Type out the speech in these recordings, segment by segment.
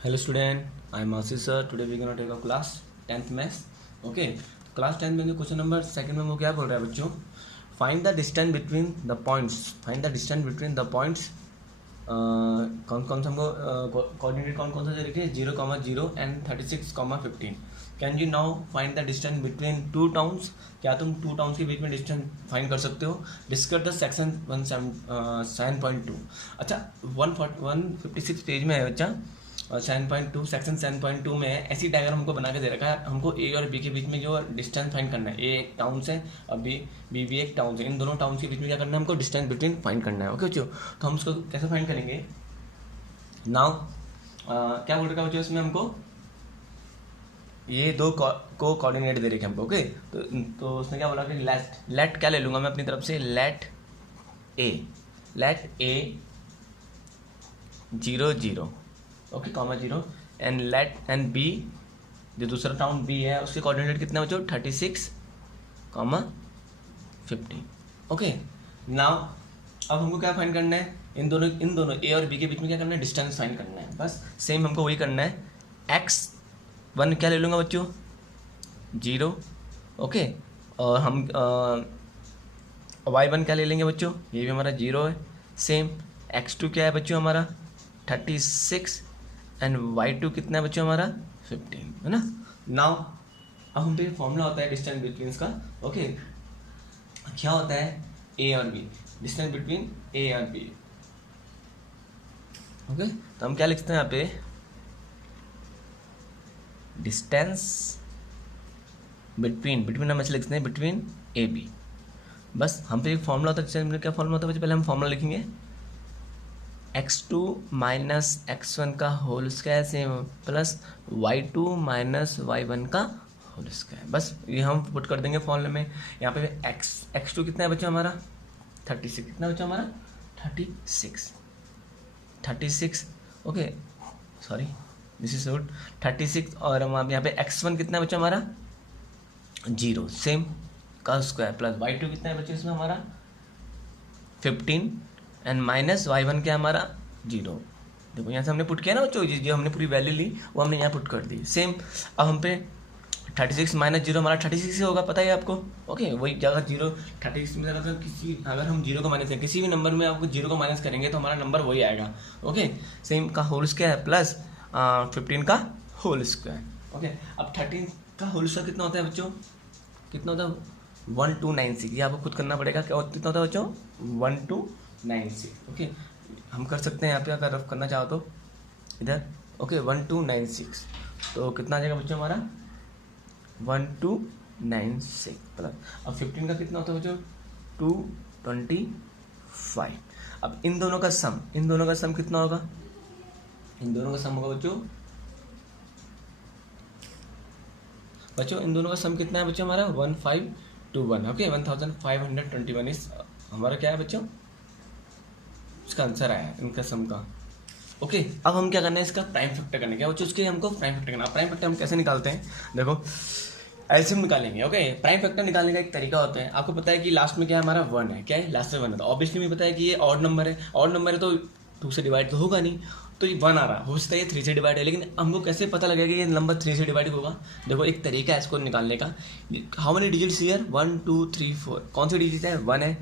Hello student, I am Ashish sir. Today we are going to take a class 10th maths. Okay, class 10th में जो question number second में वो क्या बोल रहा है बच्चों, find the distance between the points. Find the distance between the points. कौन कौन से हमको कोऑर्डिनेट कौन कौन सा दे रखे हैं 0,0 and 36,15. Can you now find the distance between two towns. क्या तुम टू टाउन्स के बीच में डिस्टेंस फाइंड कर सकते हो. Discuss the section 7.2. अच्छा 156 पेज में है बच्चा. 7.2 सेक्शन 7.2 में ऐसी डायग्राम हमको बना के दे रखा है. हमको ए और बी के बीच में जो डिस्टेंस फाइंड करना है. ए एक टाउन से और बी भी एक टाउन से. इन दोनों टाउन के बीच में क्या करना है हमको डिस्टेंस बिटवीन फाइंड करना है. ओके बच्चों, तो हम उसको कैसे फाइंड करेंगे. नाउ क्या बोल रखा है बच्चों इसमें हमको ये दो को कोऑर्डिनेट दे रखे हमको. ओके तो उसने क्या बोला कि लेट क्या ले लूँगा मैं अपनी तरफ से. Let A 0,0 okay comma 0 and let and B जो दूसरा टाउन बी है उसके कोऑर्डिनेट कितने बच्चों 36,15. ओके नाउ अब हमको क्या फाइंड करना है. इन दोनों ए और बी के बीच में क्या करना है डिस्टेंस फाइंड करना है. बस सेम हमको वही करना है. x1 क्या ले लूँगा बच्चों 0. ओके और हम y1 क्या ले लेंगे बच्चों, ये भी हमारा 0 है. सेम x2 क्या है बच्चों हमारा 36 एंड y2 कितना है बच्चों हमारा 15 है ना. नाउ अब हम पे फॉर्मूला होता है डिस्टेंस बिटवीन का. ओके क्या होता है ए और बी. डिस्टेंस बिटवीन ए और बी. ओके तो हम क्या लिखते हैं यहाँ पे डिस्टेंस बिटवीन हम ऐसे लिखते हैं बिटवीन ए बी. बस हम पे एक फॉर्मूला होता है. क्या फॉर्मूला होता है बच्चे, पहले हम फॉर्मूला लिखेंगे x2 माइनस x1 का whole square same plus y2 minus y1 का होल स्क्वायर. बस ये हम पुट कर देंगे फॉर्मूले में. यहाँ पे x2 कितना है बच्चों हमारा 36. कितना बच्चों हमारा 36. Okay sorry this is good 36. और हम यहाँ पे x1 कितना है बच्चों हमारा 0 सेम का स्क्वायर प्लस y2 कितना है बच्चों इसमें हमारा 15 एंड माइनस y1 क्या हमारा 0. देखो यहाँ से हमने पुट किया ना बच्चों, जो हमने पूरी वैल्यू ली वो हमने यहाँ पुट कर दी. सेम अब हम पे 36 माइनस 0 हमारा 36 ही होगा, पता है आपको. ओके वही जगह 0 36 में अगर हम 0 को माइनस करें किसी भी नंबर में आपको 0 को माइनस करेंगे तो हमारा नंबर वही आएगा. ओके सेम का होल स्क्वायर प्लस 15 का होल स्क्वायर. ओके अब 13 का होल स्क्वायर कितना होता है बच्चों, कितना होता है 1296. ये आपको खुद करना पड़ेगा. क्या कितना होता है बच्चों 1296. ओके हम कर सकते हैं यहाँ पे अगर रफ करना चाहो तो इधर. ओके 1296 तो कितना आ जाएगा बच्चों हमारा 1296 प्लस अब 15 का कितना होता है बच्चों 225. अब इन दोनों का सम कितना होगा. इन दोनों का सम होगा बच्चों इन दोनों का सम कितना है बच्चों हमारा 1521. ओके 1521 इस हमारा क्या है बच्चों इसका आंसर आया इनका सम का. ओके अब हम क्या करना है इसका प्राइम फैक्टर करना है. क्या बच्चों उसके हमको प्राइम फैक्टर करना. प्राइम फैक्टर हम कैसे निकालते हैं देखो ऐसे हम निकालेंगे. ओके प्राइम फैक्टर निकालने का एक तरीका होता है. आपको पता है कि लास्ट में क्या हमारा 1 है. क्या है लास्ट में 1 है तो ऑब्वियसली मुझे पता है कि ये ऑड नंबर है. ऑड नंबर है तो 2 से डिवाइड तो होगा नहीं, तो ये 1 आ रहा हो सकता है ये 3 से डिवाइड है. लेकिन हमको कैसे पता लगेगा कि ये नंबर 3 से डिवाइड होगा. देखो एक तरीका है इसको निकालने का. How many digits here 1 2 3 4. कौन सी डिजिट है 1 है,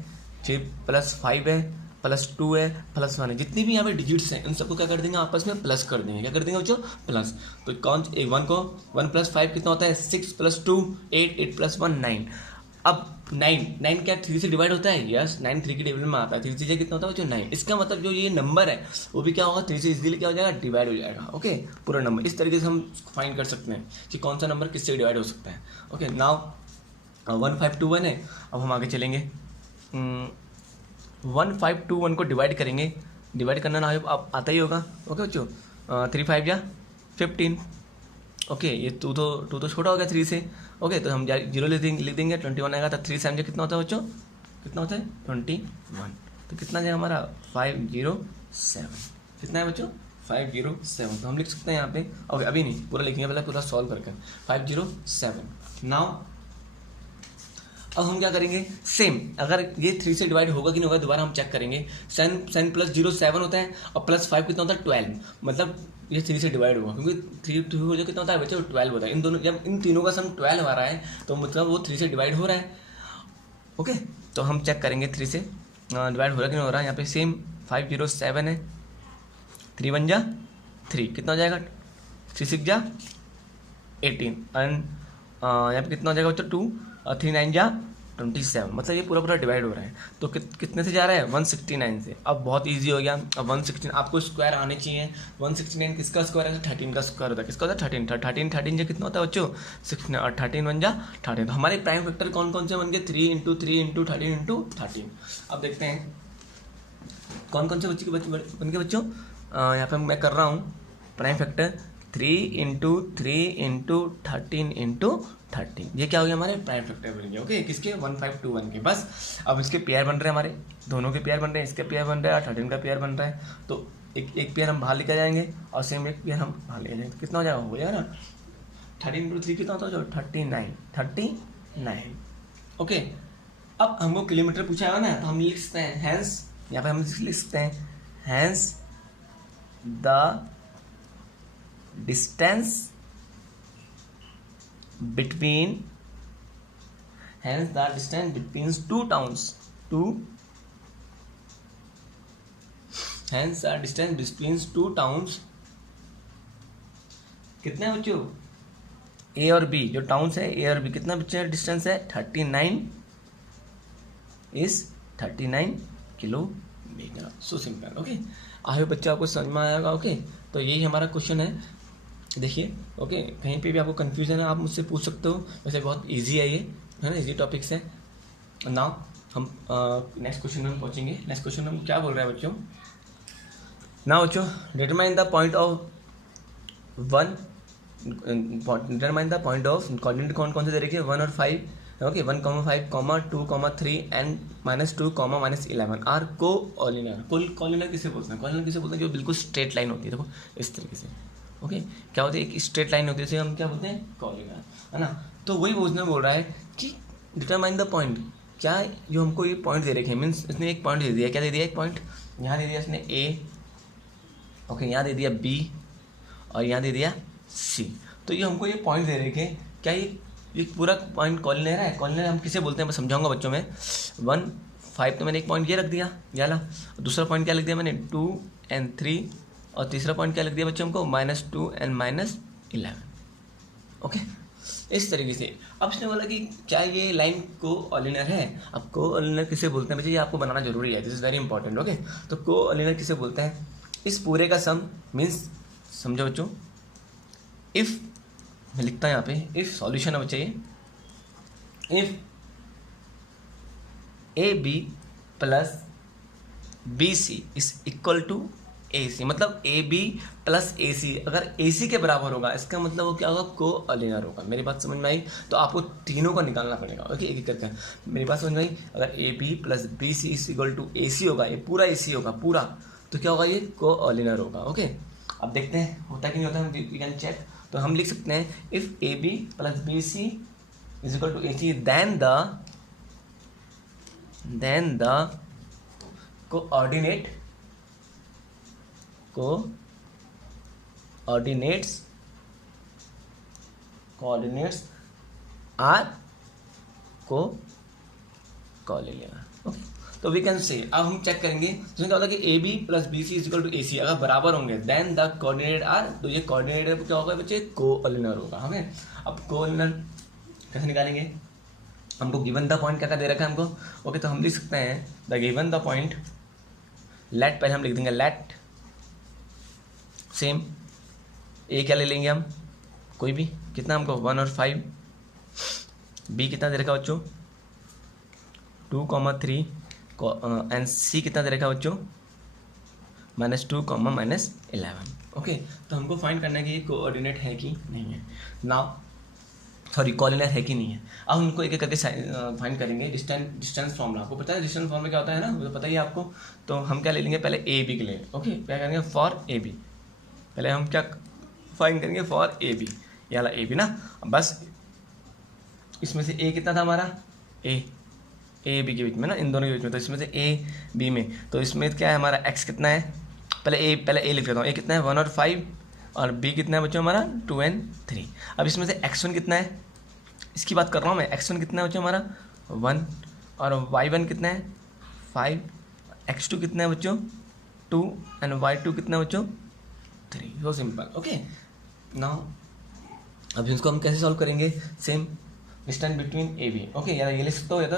फिर प्लस 5 है, प्लस 2 है, प्लस 1 है. जितनी भी यहाँ पे डिजिट्स हैं इन सबको क्या कर देंगे आपस में प्लस कर देंगे. क्या कर देंगे बच्चों प्लस. तो कौन 1 को 1 प्लस 5 कितना होता है 6 प्लस 2 8 8 प्लस 1 9. अब 9 क्या 3 से डिवाइड होता है. यस 9 3 के टेबल में आता है. 3 से कितना होता है बच्चों 9. इसका मतलब जो ये नंबर है वो भी क्या होगा 3 से इजीली क्या हो जाएगा डिवाइड हो जाएगा. ओके पूरा नंबर इस तरीके से हम फाइंड कर सकते हैं कि कौन सा नंबर किससे डिवाइड हो सकता है. ओके नाउ 1521 है. अब हम आगे चलेंगे 1521 को डिवाइड करेंगे. डिवाइड करना ना आप आता ही होगा. ओके बच्चों 3 5 या 15. ओके ये टू तो छोटा हो गया 3 से. ओके तो हम 0 लिख देंगे 21 आएगा. तो 3 से कितना होता है बच्चों कितना होता है 21. तो कितना है हमारा 507. कितना है बच्चों 507. तो हम लिख सकते हैं यहाँ पे. ओके अभी नहीं पूरा लिखेंगे पहले पूरा सॉल्व करके 507. नाउ अब हम क्या करेंगे, सेम अगर ये 3 से डिवाइड होगा कि नहीं होगा दोबारा हम चेक करेंगे। 7 प्लस 0 7 होता है और प्लस 5 कितना होता है 12, मतलब ये 3 से डिवाइड होगा क्योंकि 3 हो जाए कितना होता है बच्चे 12 होता है। इन दोनों जब इन तीनों का सम 12 आ रहा है तो मतलब वो 3 से डिवाइड हो रहा है। ओके, तो हम चेक करेंगे 3 से डिवाइड हो रहा है कि नहीं हो रहा है। यहाँ पे सेम 5 0 7 है, 3 1 जा 3 कितना हो जाएगा, 3 6 जा 18 एंड यहाँ पे कितना हो जाएगा बच्चों 2 और 3 9 जा 27, मतलब ये पूरा डिवाइड हो रहा है। तो कितने से जा रहा है 169 से। अब बहुत इजी हो गया। अब 116 आपको स्क्वायर आने चाहिए। 169 किसका स्क्वायर है, 13 का स्क्वायर होता है। किसका होता है 13 जो कितना होता है बच्चों 16 और 13 1 जा 13। तो हमारे प्राइम फैक्टर कौन कौन से बन गए 3 इंटू 3 इंटू 13 इंटू 13। अब देखते हैं कौन कौन से बच्चे बन गए बच्चों। यहाँ पे मैं कर रहा हूँ prime factor 3 into 3 into 13 into 13, ये क्या हो गया हमारे प्राइम फैक्टर बन गया। ओके, किसके 1521 के। बस अब इसके पेयर बन रहे हैं, हमारे दोनों के पेयर बन रहे हैं, इसके पेयर बन रहा है और 13 का पेयर बन रहा है। तो एक पेयर हम बाहर लेकर जाएंगे और सेम एक पेयर हम बाहर ले जाएंगे। कितना हो जाएगा, हो जाएगा ना 13 इंटू 3 कितना होता है 39। ओके, अब हमको किलोमीटर पूछा है ना, तो हम लिख सकते हैं हैंस, यहाँ पे हम लिख सकते हैं hence the distance between two towns कितने बच्चों ए और बी, जो टाउन्स है ए और बी कितना बच्चे डिस्टेंस है 39 किलोमीटर। So simple. ओके, आई होप बच्चा आपको समझ में आएगा। ओके, तो यही हमारा क्वेश्चन है। देखिए ओके, कहीं पे भी आपको कन्फ्यूजन है आप मुझसे पूछ सकते हो। वैसे बहुत इजी है ये, है ना, इजी टॉपिक्स है। नाउ हम नेक्स्ट क्वेश्चन में पहुंचेंगे। नेक्स्ट क्वेश्चन में क्या बोल रहा है बच्चों। नाउ बच्चों determine the point of coordinate कौन कौन से दे रखे 1 और 5। Okay, 1, 5, 2, 3 and -2, -11 are coordinate. Coordinate किसे बोलते हैं, कोऑर्डिनेट किसे बोलते हैं जो बिल्कुल स्ट्रेट लाइन होती है। देखो इस तरीके से। ओके, क्या होती है एक स्ट्रेट लाइन होती है, इसे हम क्या बोलते हैं कोऑर्डिनेट, है ना। तो वही बोल रहा है कि डिटरमाइन द पॉइंट, क्या जो हमको ये पॉइंट दे रखे हैं, मीन्स इसने एक पॉइंट दे दिया। क्या दे दिया, एक पॉइंट यहाँ दे दिया इसने ए, ओके, यहाँ दे दिया बी और यहाँ दे दिया सी। तो ये हमको ये पॉइंट दे रखे हैं। क्या ये पूरा पॉइंट कोऑर्डिनेट है। कोऑर्डिनेट हम किसे बोलते हैं मैं समझाऊंगा बच्चों में। 1 5 तो मैंने एक पॉइंट ये रख दिया याला, दूसरा पॉइंट क्या लिख दिया मैंने 2 और 3, और तीसरा पॉइंट क्या लिख दिया बच्चों हमको -2 और -11। ओके, इस तरीके से। अब इसने बोला कि क्या ये लाइन कोऑर्डिनेट है। अब कोऑर्डिनेट किसे बोलते हैं बच्चे, ये आपको बनाना जरूरी है, this is very important. Okay, तो कोऑर्डिनेट किसे बोलते हैं, इस पूरे का सम मीन्स समझो बच्चों, इफ मैं लिखता हूँ यहाँ पे इफ सॉल्यूशन है बच्चे, if AB plus BC is equal to AC, मतलब AB प्लस AC अगर AC के बराबर होगा इसका मतलब वो क्या होगा कोऑर्डिनेट होगा। मेरी बात समझ में आई। तो आपको तीनों का निकालना पड़ेगा। ओके, एक एक करके मेरी बात समझ में आई। अगर AB plus BC is equal to AC होगा, ये पूरा AC होगा पूरा, तो क्या होगा ये कोऑर्डिनेट होगा। ओके, अब देखते हैं होता कि नहीं होता, वी कैन चेक। तो हम लिख सकते हैं if AB plus BC is equal to AC then the coordinates are coordinate. Okay, तो वी कैन से अब हम चेक करेंगे। तो क्या होता है कि AB plus BC is equal to AC अगर बराबर होंगे देन द कोऑर्डिनेट आर, तो ये कोऑर्डिनेट क्या होगा बच्चे कोऑर्डिनेट होगा। ओके, अब कोऑर्डिनेट कैसे निकालेंगे, हमको गिवन द पॉइंट क्या दे रखा है हमको। ओके, तो हम लिख सकते हैं the given the point, let पहले हम लिख देंगे लेट सेम ए क्या ले लेंगे हम कोई भी, कितना हमको 1 और 5, बी कितना दे रखा बच्चों 2, 3 एंड सी कितना दे रखा बच्चों -2, -11। ओके, तो हमको फाइंड करना है कि ये कोऑर्डिनेट है कि नहीं है ना, सॉरी कोऑर्डिनेट है कि नहीं है। अब हमको एक एक करके फाइंड करेंगे। डिस्टेंस फॉर्मूला आपको पता है, डिस्टेंस फॉर्मूला क्या होता है ना, वो तो पता ही है आपको। तो हम क्या ले लेंगे पहले ए बी के लिए। ओके, क्या करेंगे फॉर ए बी, पहले हम क्या फाइंड करेंगे फॉर ए बी, ये वाला ए बी ना। बस इसमें से ए कितना था हमारा ए, ए बी के बीच में ना, इन दोनों के बीच में, तो इसमें से ए बी में, तो इसमें क्या है हमारा एक्स कितना है, पहले ए लिख देता हूँ, ए कितना है 1 और 5, और बी कितना है बच्चों हमारा 2 और 3। अब इसमें से x1 कितना है, इसकी बात कर रहा हूँ मैं, x1 कितना है बच्चों हमारा 1, और y1 कितना है 5, x2 कितना है बच्चों 2, एंड y2 कितना है बच्चों 3। So simple. ओके, नाउ अब इसको हम कैसे सॉल्व करेंगे, same distance between A B. Okay, या ये लिख सकते हो, या तो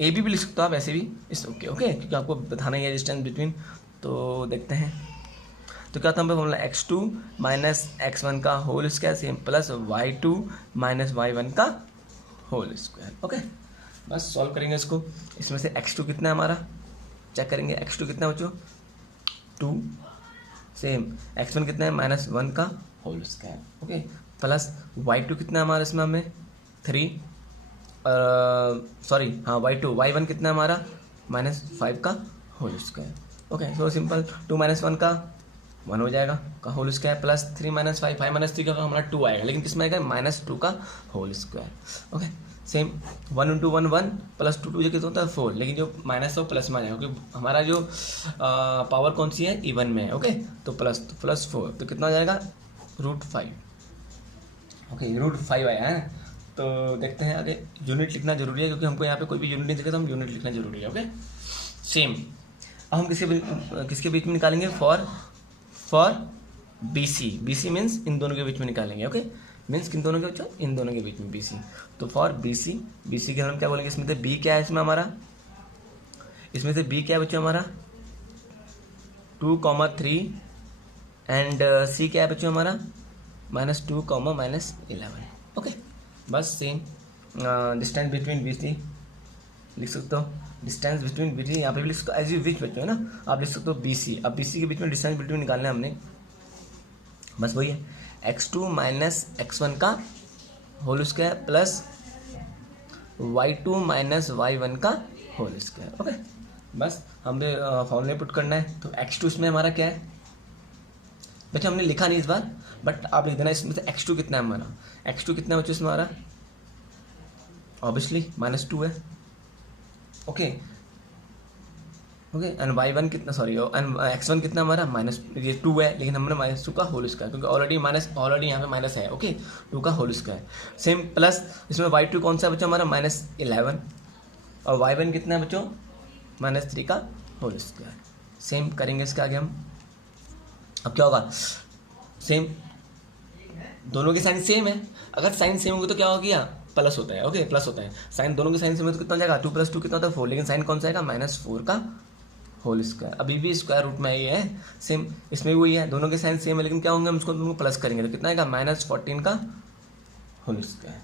ए बी भी लिख सकते हो आप ऐसे भी, इस ओके ओके, क्योंकि आपको बताना ही है डिस्टेंस बिटवीन। तो देखते हैं, तो क्या था हमें फॉर्मूला x2 माइनस x1 का whole square same plus y2 minus y1 का होल स्क्वायर। ओके, बस सॉल्व करेंगे इसको। इसमें से x2 कितना है हमारा, चेक करेंगे, x2 कितना है बच्चों 2, सेम x1 कितना है -1 का whole square. Okay, plus y2 कितना है हमारा इसमें हमें 3, सॉरी हाँ y1 कितना है हमारा -5 का whole square. Okay, so simple, 2 - 1 का 1 हो जाएगा का होल स्क्वायर, प्लस 3 - 5, 5 - 3 का हमारा 2 आएगा, लेकिन किसमें आएगा -2 का whole square. Okay, same 1 × 1 1 plus 2 2 जो कितना होता है 4, लेकिन जो माइनस है वो प्लस में आ जाएगा, क्योंकि हमारा जो पावर कौन सी है इवन में है। ओके, तो प्लस 4 तो कितना हो जाएगा √5। ओके, √5 आया है। तो देखते हैं आगे, यूनिट लिखना जरूरी है, क्योंकि हमको यहाँ पे कोई भी यूनिट नहीं दिखे तो हम यूनिट लिखना जरूरी है। ओके, सेम अब हम किसके बीच में निकालेंगे, फॉर BC मीन्स इन दोनों के बीच में निकालेंगे। ओके, मीन्स किन दोनों के बीच में, इन दोनों के बीच में BC। तो फॉर BC के हम क्या बोलेंगे, इसमें से B क्या है, इसमें हमारा, इसमें से B क्या है बच्चों हमारा 2, 3, एंड C क्या है बच्चों हमारा -2, -11। ओके, बस सेम डिस्टेंस बिटवीन BC लिख सकते हो, डिस्टेंस बिटवीन BC यहाँ पे भी लिख सकते हो, एज यू विच बच्चों है ना, आप लिख सकते हो BC। अब BC के बीच में डिस्टेंस बिटवीन निकालना है हमने, बस वही है x2 माइनस x1 का whole square plus y2 minus y1 का होल स्क्वायर। ओके, बस हमें फॉर्मूले पुट करना है। तो x2 इसमें हमारा क्या है बच्चा, हमने लिखा नहीं इस बार, बट आप लिख देना इसमें से x2 कितना है हमारा, x2 कितना है बच्चों इसमें हमारा, ऑब्वियसली -2 है। ओके ओके, एंड y1 कितना, सॉरी एंड x1 कितना हमारा ये 2 है, लेकिन हमने -2 का होल स्क्वायर, क्योंकि ऑलरेडी यहाँ पे माइनस है। ओके, 2 का होल स्क्वायर, सेम प्लस इसमें y2 कौन सा है बच्चों हमारा -11, और y1 कितना है बच्चों -3 का होल स्क्वायर। सेम करेंगे इसके आगे हम, अब क्या होगा, सेम दोनों के साइन सेम है, अगर साइन सेम होगी तो क्या हो गया प्लस होता है। ओके, प्लस होता है, साइन दोनों के साइन सेम है तो कितना हो जाएगा 2 + 2 कितना होता है 4, लेकिन साइन कौन सा आएगा -4 का होल स्क्वायर, अभी भी स्क्वायर रूट में ही है। सेम इसमें भी वही है, दोनों के साइन सेम है, लेकिन क्या होंगे हम उसको दोनों को प्लस करेंगे तो कितना आएगा -14 का होल स्क्वायर।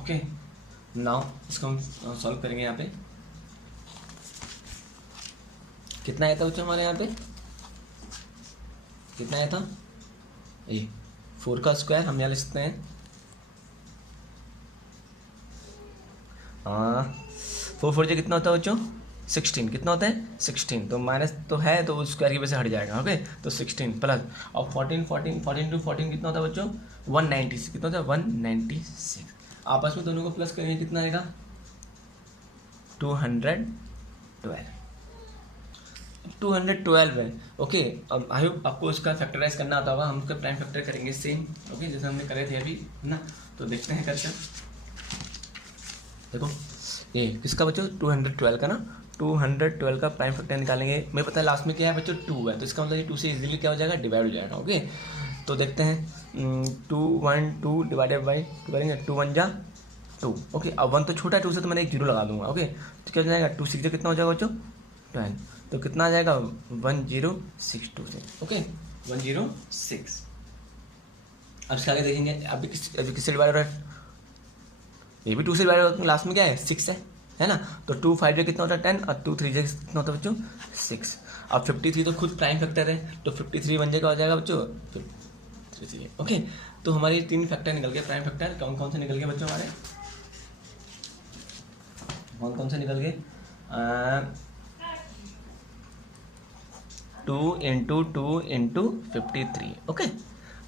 ओके, नाउ इसको हम सॉल्व करेंगे। यहाँ पे कितना आया था बच्चों हमारे यहाँ पे, कितना आया था 4 का स्क्वायर, हम यहाँ लिख सकते हैं 4 4 कितना होता है बच्चों 16, कितना होता है 16, तो माइनस तो है तो स्क्वायर की वजह से हट जाएगा। ओके, तो 16 प्लस और 14 टू 14 कितना होता है बच्चों 196, कितना होता है 196, आपस में दोनों को प्लस करेंगे कितना आएगा 212 है। ओके, अब आई होप आपको उसका फैक्टराइज करना आता होगा, हम उसका प्राइम फैक्टर करेंगे सेम। ओके, जैसे हमने करे थे अभी है ना, तो देखते हैं करके। देखो ये किसका बच्चों 212 का ना, 212 का प्राइम फैक्टर निकालेंगे। मुझे पता है लास्ट में क्या है बच्चों 2 है, तो इसका मतलब ये 2 से इजीली क्या हो जाएगा डिवाइड हो जाएगा। ओके, तो देखते हैं 2 डिवाइडेड बाई 2 करेंगे, 2 1 जा 2। ओके, अब 1 तो छोटा है 2 से, तो मैंने एक 0 लगा दूंगा। ओके, तो क्या हो जाएगा 2 6 कितना हो जाएगा बच्चों 12, तो कितना आ जाएगा 1062 से। ओके, 106। अब इसके आगे देखेंगे, अभी किससे डिवाइड हो रहा है, ये भी 2 से डिवाइड होगा, लास्ट में क्या है 6 है ना, तो 2 5 जो कितना होता है 10 और 2 3 जो कितना होता है बच्चों 6। अब 53 तो खुद प्राइम फैक्टर है, तो 53 बन जाएगा हो जाएगा बच्चों 53। ओके, तो हमारे 3 फैक्टर निकल गए, प्राइम फैक्टर कौन कौन से निकल गए बच्चों हमारे, कौन कौन से निकल गए 2 × 2 × 53। ओके,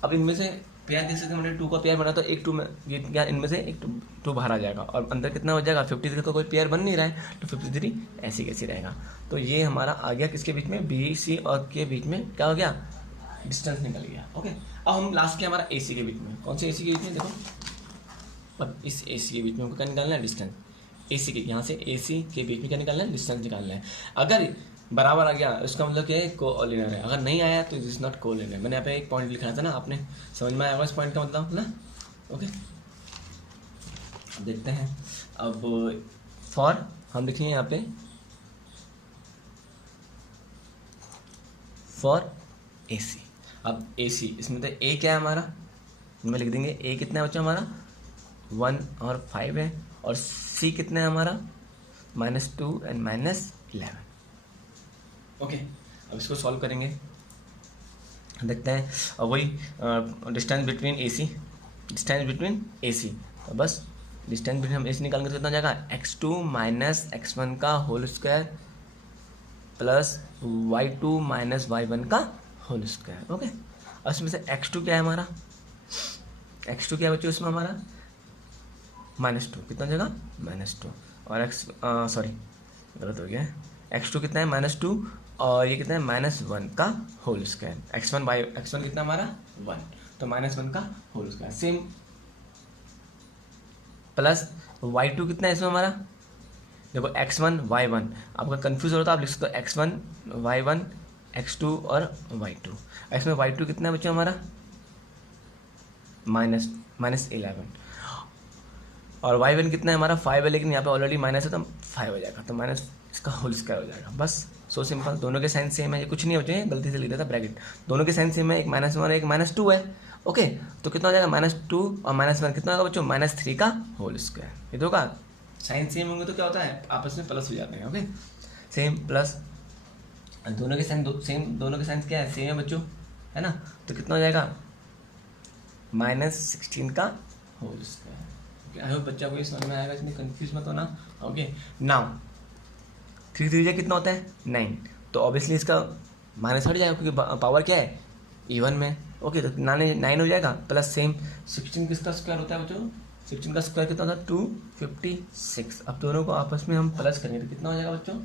अब इनमें से पेयर देख सकते हैं, हमने 2 का पेयर बना तो एक 2 में ये क्या इनमें से एक 2 बाहर आ जाएगा और अंदर कितना हो जाएगा 53 का कोई पेयर बन नहीं रहा है तो 53 ऐसे कैसे रहेगा। तो ये हमारा आ गया किसके बीच में, बी सी और के बीच में क्या हो गया, डिस्टेंस निकल गया। ओके, अब हम लास्ट किया हमारा ए सी के बीच में, कौन से ए सी के बीच में, देखो अब इस ए सी के बीच में हमको क्या निकालना है, डिस्टेंस। ए सी के यहाँ से ए सी के बीच में क्या निकालना है, डिस्टेंस निकालना है। अगर बराबर आ गया इसका मतलब क्या है, कोऑर्डिनेट है। अगर नहीं आया तो इज नॉट कोऑर्डिनेट। मैंने यहाँ पे एक पॉइंट लिखा था ना, आपने समझ में आया इस पॉइंट का मतलब ना। ओके, देखते हैं अब फॉर हम लिखेंगे यहाँ पे फॉर ए सी। अब ए सी इसमें तो ए क्या है हमारा, इनमें लिख देंगे ए कितना है बच्चा हमारा 1 और 5 है, और सी कितना है हमारा -2 एंड -11। ओके, अब इसको सॉल्व करेंगे, देखते हैं। और वही डिस्टेंस बिटवीन ए सी, डिस्टेंस बिटवीन ए सी, तो बस डिस्टेंस बिटवीन हम ए सी निकाल कर कितना हो जाएगा, x2 - x1 का whole square plus y2 - y1 का होल स्क्वायर। ओके, और इसमें से x2 क्या है हमारा, x2 क्या है बच्चों इसमें हमारा -2, कितना हो जाएगा -2, और सॉरी गलत हो गया, x2 कितना है -2 और ये कितना है -1 का होल स्क्वायर। x1 कितना हमारा 1, तो -1 का whole square same, plus y2 कितना है इसमें हमारा, देखो x1 y1, आपका कंफ्यूज हो रहा था आप लिख सकते हो x1 y1 x2 और y2। इसमें y2 कितना है बच्चों हमारा -11, और y1 कितना है हमारा 5 है, लेकिन यहाँ पे ऑलरेडी माइनस है तो 5 हो जाएगा, तो माइनस इसका होल स्क्वायर हो जाएगा। बस सो सिंपल, दोनों के साइन सेम है, ये कुछ नहीं हो जाए, गलती से लिख देता ब्रैकेट, दोनों के साइन सेम है, एक -1 और एक -2 है। ओके, तो कितना हो जाएगा -2 और -1 कितना होगा बच्चों -3 का होल स्क्वायर। ये दो का साइन सेम होंगे तो क्या होता है आपस में प्लस हो जाते हैं। ओके, सेम प्लस दोनों के साइन सेम, दोनों के साइन क्या है सेम है बच्चों, है ना, तो कितना हो जाएगा -16 का होल स्क्वायर। आई होप बच्चा को ये समझ में आएगा, इसमें कंफ्यूज मत होना। ओके, नाउ 3 3 कितना होता है 9, तो ऑब्वियसली इसका माइनस हट जाएगा क्योंकि पावर क्या है इवन में। ओके, तो 9 हो जाएगा, प्लस सेम 16 किसका स्क्वायर होता है बच्चों, 16 का स्क्वायर कितना होता है 256। अब दोनों को आपस में हम प्लस करेंगे तो कितना हो जाएगा बच्चों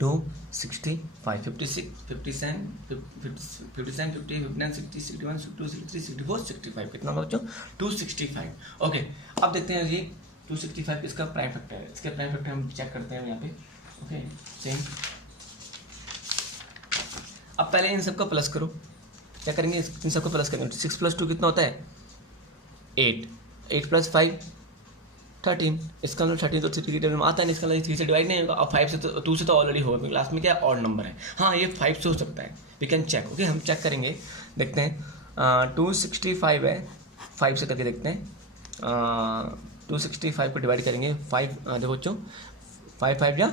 265, 56, 57, 57, 58, 59, 60, 61, 62, 63, 64, 65, कितना होगा बच्चों 265। ओके, अब देखते हैं ये 265 इसका प्राइम फैक्टर है, इसके प्राइम फैक्टर हम चेक करते हैं यहाँ पे। ओके, सेम, अब पहले इन सबका प्लस करो, क्या करेंगे इन सबका प्लस करेंगे, 6 + 2 कितना होता है 8, 8 + 5 13, इसका मतलब 13 तो 3 की टेबल में आता है नहीं, इसका मतलब 3 से डिवाइड नहीं होगा, और 5 से तो 2 से तो ऑलरेडी होगा क्योंकि लास्ट में क्या ऑड नंबर है। हाँ, ये 5 से हो सकता है, वी कैन चेक। ओके, हम चेक करेंगे, देखते हैं 265 है, 5 से करके देखते हैं। 265 को डिवाइड करेंगे 5, देखो बच्चों 5 5 जा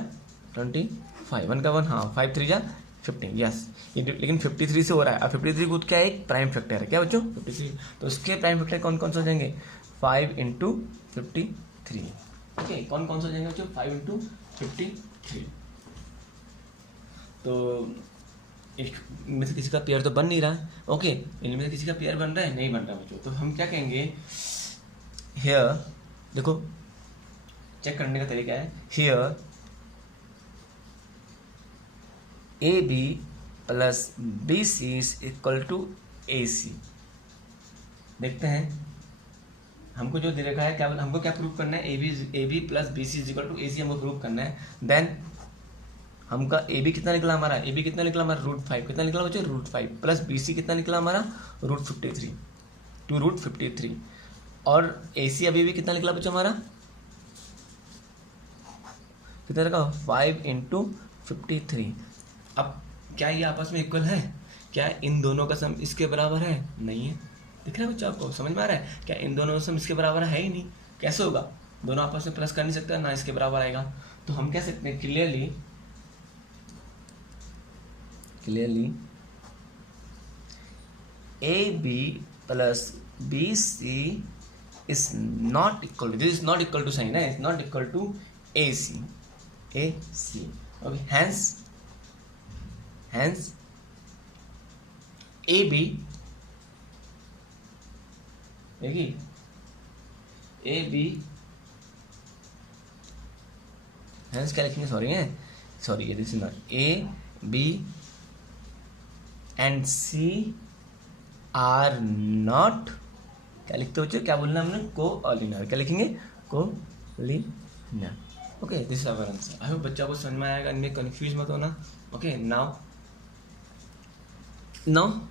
25, 1 का 1, हाँ 5 3 जा 15, यस, ये लेकिन 53 से हो रहा है। अब 53 को क्या है एक प्राइम फैक्टर है, क्या बच्चों 53, तो उसके प्राइम फैक्टर कौन कौन से हो जाएंगे 5 × 53। ओके, कौन कौन से हो जाएंगे बच्चों 5 × 53। तो इनमें से किसी का पेयर तो बन नहीं रहा है। ओके, इनमें से किसी का पेयर बन रहा है, नहीं बन रहा बच्चों, तो हम क्या कहेंगे हियर, देखो चेक करने का तरीका है, हियर AB + BC = AC। देखते हैं हमको जो दे रखा है, क्या हमको क्या प्रूव करना है, AB + BC = AC हमको प्रूव करना है। देन हमका AB कितना निकला हमारा, AB कितना निकला हमारा √5, कितना निकला बच्चों √5, प्लस BC कितना निकला हमारा √53, 2√53, और AC अभी भी कितना निकला बच्चों हमारा, कितना लगा 5 × 53। अब क्या ये आपस में इक्वल है, क्या इन दोनों का सम इसके बराबर है, नहीं है, दिख रहा है बच्चों आपको, समझ में आ रहा है, क्या इन दोनों का सम इसके बराबर है ही नहीं, कैसे होगा, दोनों आपस में प्लस कर नहीं सकते ना इसके बराबर आएगा। तो हम कह सकते हैं clearly AB + BC is not equal to, this is not equal to sign है, it's not equal to AC। Okay, hence AB देखिए ए बी, हैंस क्या लिखेंगे, सॉरी ये this is not, A B and C are not, क्या लिखते हो बच्चों, क्या बोलना हमने, कोलिनियर, क्या लिखेंगे, collinear. Okay this is our answer. I hope बच्चा को समझ में आएगा, इनमें कंफ्यूज मत होना। ओके नाउ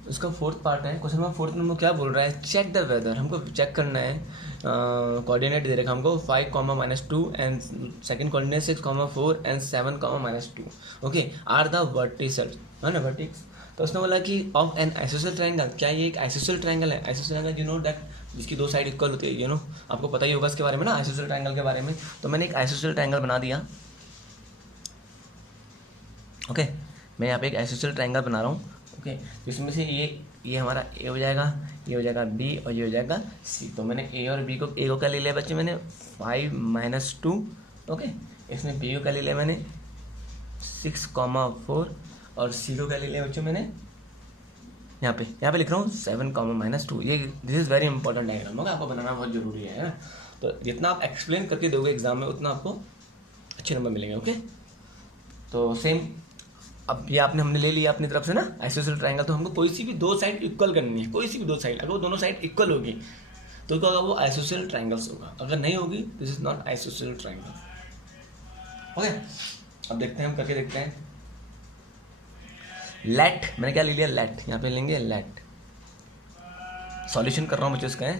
इसका फोर्थ पार्ट है। क्वेश्चन नंबर फोर्थ नंबर क्या बोल रहा है, चेक द वेदर, हमको चेक करना है, कोऑर्डिनेट दे रखा हमको 5, -2 and second coordinate 6, 4 and 7, -2। Okay are the vertices, है ना, वर्टिक्स। तो उसने बोला कि ऑफ एन आइसोसेल ट्रायंगल, क्या ये एक आइसोसेल ट्रायंगल है, ISOCELL triangle you know that जिसकी दो साइड इक्वल होती है, यू नो, आपको पता ही होगा इसके बारे में ना, आइसोसेल ट्रायंगल के बारे में। तो मैंने एक आइसोसेल ट्रायंगल बना दिया। ओके मैं यहाँ पे एक आइसोसेल ट्रायंगल बना रहा हूँ। ओके तो इसमें से ये हमारा ए हो जाएगा, ये हो जाएगा बी और ये हो जाएगा सी। तो मैंने ए और बी को, ए को क्या ले लिया बच्चे मैंने 5, -2। ओके इसमें बी को क्या ले लिया मैंने 6, 4 और सी को क्या ले लिया बच्चों मैंने, यहाँ पे लिख रहा हूँ 7, -2। ये this is very important diagram, होगा, आपको बनाना बहुत जरूरी है। तो जितना आप एक्सप्लेन करके दोगे एग्जाम में उतना आपको अच्छे नंबर मिलेंगे। ओके तो सेम, अब ये हमने ले लिया अपनी तरफ से ना आइसोसेल ट्रायंगल। तो हमको कोई सी भी दो साइड इक्वल करनी है, कोई सी भी दो साइड, अगर वो दोनों साइड इक्वल होगी तो क्या होगा, वो आइसोसेल ट्रायंगल्स होगा, अगर नहीं होगी this is not ISOCELL triangle. Okay अब देखते हैं, हम करके देखते हैं। लेट, मैंने क्या ले लिया, लेट, यहाँ पे लेंगे लेट, सॉल्यूशन कर रहा हूँ बच्चों इसका,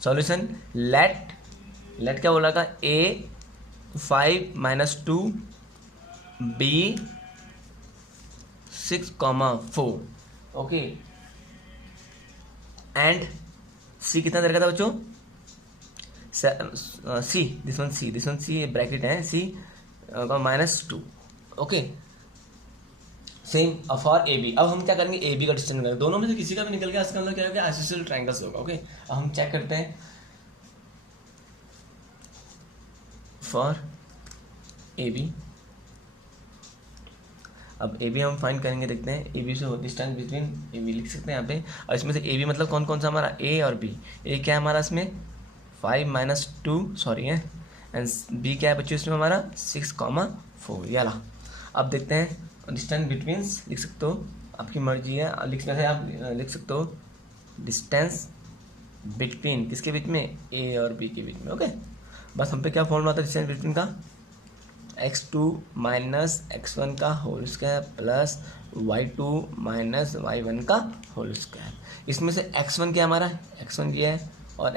सॉल्यूशन लेट क्या बोला था, A 5, -2 B 6, 4। Okay and C कितना दे रखा था बच्चों, C this one C bracket है, C -2। Okay same for A B. अब हम क्या करेंगे, ए बी का डिस्टेंस निकालेंगे, दोनों में से किसी का भी निकल गया, इसका मतलब क्या होगा, आइसोसेल ट्रायंगल्स होगा। ओके अब हम चेक करते हैं फॉर ए बी। अब ए बी हम फाइंड करेंगे, देखते हैं ए बी से डिस्टेंस बिटवीन ए बी लिख सकते हैं यहाँ पे। और इसमें से ए बी मतलब कौन कौन सा हमारा, ए और बी। ए क्या है हमारा इसमें 5, -2 सॉरी है, एंड बी क्या है बच्चों इसमें हमारा 6, 4। ये ला, अब देखते हैं डिस्टेंस बिटवीन, लिख सकते हो आपकी मर्जी है, लिखने से आप लिख सकते हो डिस्टेंस बिटवीन, किसके बीच में, ए और बी के बीच में। ओके बस हम पे क्या फॉर्मूला था डिस्टेंस बिटवीन का, x2 - x1 का whole square plus y2 - y1 का होल स्क्वायर। इसमें से x1 क्या हमारा, x1 ये है, और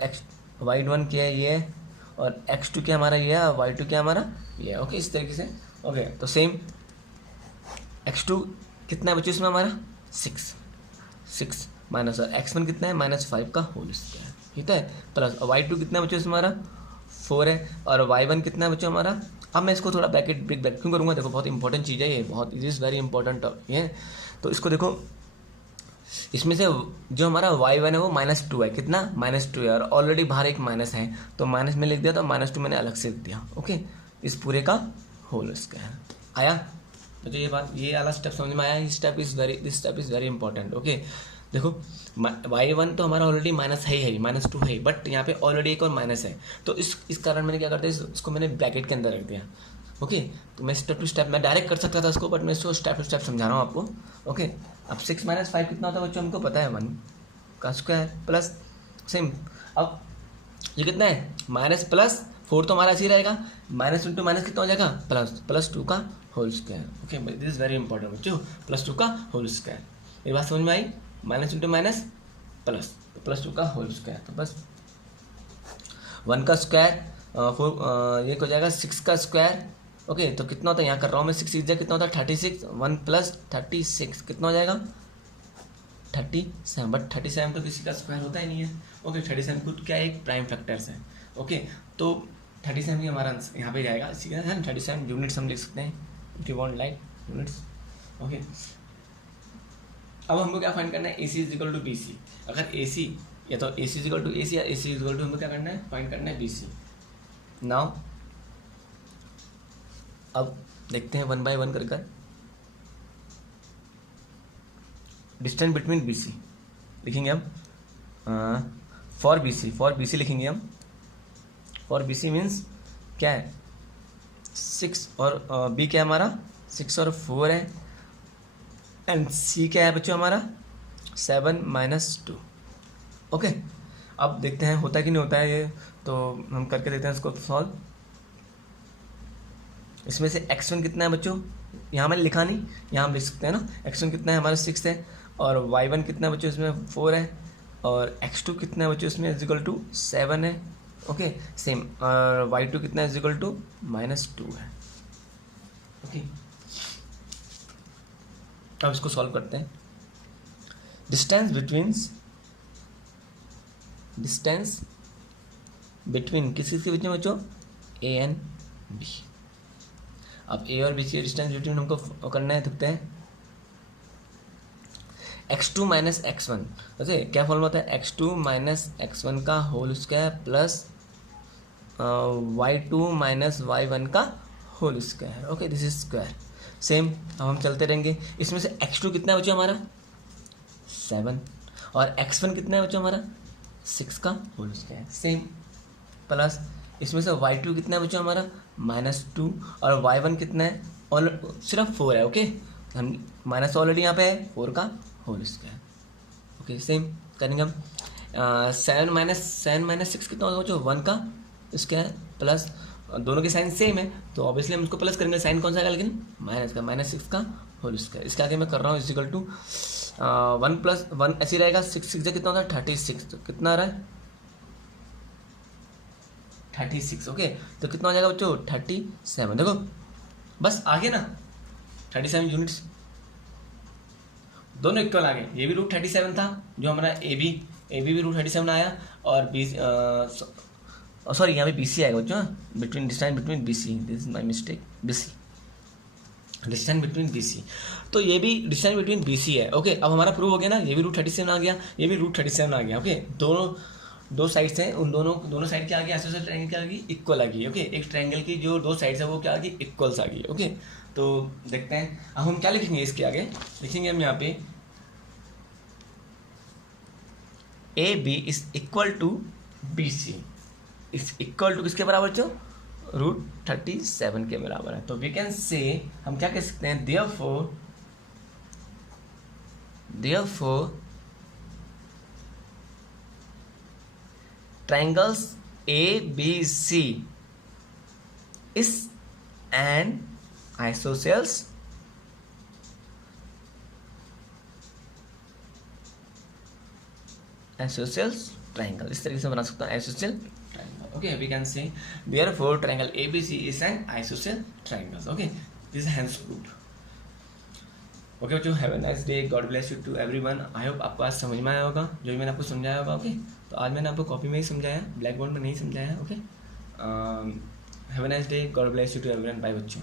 y1 क्या है ये है, और x2 क्या हमारा ये है, और y2 क्या हमारा ये है। ओके इस तरीके से। ओके तो सेम x2 कितना है बच्चों इसमें हमारा 6 माइनस, और x1 कितना है -5 का होल स्क्वायर, ठीक है, प्लस y2 कितना है बच्चों इसमें हमारा 4 है, और y1 कितना है बच्चों हमारा। अब मैं इसको थोड़ा ब्रैकेट क्यों करूँगा, देखो बहुत इंपॉर्टेंट चीज़ है ये, बहुत इट इज़ वेरी इंपॉर्टेंट ये। तो इसको देखो, इसमें से जो हमारा y1 है वो -2 है, कितना -2 है, और ऑलरेडी बाहर एक माइनस है, तो माइनस में लिख दिया, तो -2 मैंने अलग से लिख दिया। ओके इस पूरे का होल स्क्वायर आया। तो ये बात, ये वाला स्टेप समझ में आया, this step is very important. Okay देखो y1 तो हमारा ऑलरेडी माइनस है ही, -2 है, बट यहाँ पे ऑलरेडी एक और माइनस है, तो इस कारण मैंने क्या करता है, इसको मैंने ब्रैकेट के अंदर रख दिया। ओके तो मैं स्टेप टू स्टेप, मैं डायरेक्ट कर सकता था इसको, बट मैं इसको स्टेप टू स्टेप समझा रहा हूँ आपको। ओके अब 6 - 5 कितना होता है बच्चों, हमको पता है 1 का स्क्वायर प्लस सेम। अब ये कितना है -+4 तो हमारा ऐसे ही रहेगा, माइनस इंटू माइनस कितना हो जाएगा, +2 का whole square. Okay this is very important बच्चों, +2 का होल स्क्वायर। ये बात समझ में आई, माइनस इंटू माइनस प्लस, तो +2 का होल स्क्वायर, तो बस 1 का स्क्वायर 4, ये हो जाएगा 6 का स्क्वायर। ओके तो कितना होता है, यहाँ कर रहा हूँ मैं 6 कितना होता है 36, 1 + 36 कितना हो जाएगा 37, बट 37 तो किसी का स्क्वायर होता ही नहीं है। ओके 37 खुद क्या एक प्राइम फैक्टर्स है। ओके तो 37 ही हमारा आंसर यहाँ पे जाएगा, इसी का 37 यूनिट्स हम लिख सकते हैं, if you want like units. Okay अब हमको क्या फाइंड करना है, AC = BC। अगर AC या तो AC = AC या AC = हमको क्या करना है, फाइंड करना है BC। नाउ अब देखते हैं 1 बाय 1 कर डिस्टेंस बिटवीन BC लिखेंगे हम फॉर बी सी लिखेंगे हम। फॉर बी सी मीन्स क्या है 6 और बी क्या है हमारा 6 और 4 है, एंड सी क्या है बच्चों हमारा 7 - 2। ओके, अब देखते हैं होता है कि नहीं होता है ये, तो हम करके देखते हैं इसको सॉल्व। इसमें से x1 कितना है बच्चों, यहाँ मैंने लिखा नहीं, यहाँ हम लिख सकते हैं ना। x1 कितना है हमारा 6 है, और y1 कितना है बच्चों इसमें 4 है, और x2 कितना है बच्चों इसमें = 7 है। ओके सेम, और y2 कितना है = -2 है। ओके, अब इसको सॉल्व करते हैं। डिस्टेंस बिटवीन किस के बीच में बच्चों, a एंड b। अब a और b की डिस्टेंस बिटवीन हमको करना है, देखते हैं। x2 - x1, ओके क्या फॉर्मूला होता है, x2 - x1 का whole square plus y2 - y1 का whole square. Okay this is square. Same, अब हम चलते रहेंगे। इसमें से x2 कितना है बच्चों हमारा 7, और x1 कितना है बच्चों हमारा 6 का होल स्क्वायर। सेम, प्लस इसमें से y2 कितना है बच्चों हमारा -2, और y1 कितना है, और सिर्फ 4 है। ओके, हम माइनस ऑलरेडी यहाँ पे है 4 का होल स्क्वायर। ओके सेम करेंगे हम। 7 - 6 कितना होगा बच्चों 1 का स्क्वायर, प्लस दोनों के साइन सेम है तो ऑब्वियसली हम उसको प्लस करेंगे। साइन कौन सा आएगा लेकिन माइनस का, -6 का होल स्क्वायर। इसके आगे मैं कर रहा हूँ = 1 + 1 ऐसे ही रहेगा। 6 6 कितना होता है 36, तो कितना आ रहा है 36। ओके, तो कितना हो जाएगा बच्चों 37। देखो बस आगे ना 37 यूनिट्स दोनों इक्वल आ गए। ये भी √37 था जो हमारा ए बी भी √37 आया, और बी सॉरी यहाँ पे बी सी आएगा बच्चों, between distance between B C, this is my mistake, B C distance between B C, तो ये भी डिस्टेंस बिटवीन बी सी है। ओके, अब हमारा प्रूव हो गया ना, ये भी √37 आ गया, ये भी √37 आ गया। ओके, दो साइड्स हैं, उन दोनों साइड क्या आ गई, आइसोसेलेस ट्रायंगल क्या आ गई, इक्वल आ गई। ओके, एक ट्रायंगल की जो 2 साइड्स है वो क्या आ गई, इक्वल्स आ गई। ओके, तो देखते हैं अब हम क्या लिखेंगे इसके आगे। लिखेंगे हम यहाँ पे A B is equal to B C is equal to किसके बराबर जो √37 के बराबर है। तो वी कैन से, हम क्या कह सकते हैं, therefore triangles ABC is an isosceles triangle। इस तरीके से बना सकता हूँ isosceles triangle। Okay, we can say therefore triangle ABC is an isosceles triangle। Okay, this is hence proved। Okay बच्चों, have a nice day, God bless you to everyone. I hope आपको आज समझ में आया होगा जो भी मैंने आपको समझाया होगा। ओके, तो आज मैंने आपको कॉपी में ही समझाया, ब्लैक बोर्ड में नहीं समझाया। Okay, have a nice day, God bless you to everyone. Bye बच्चों।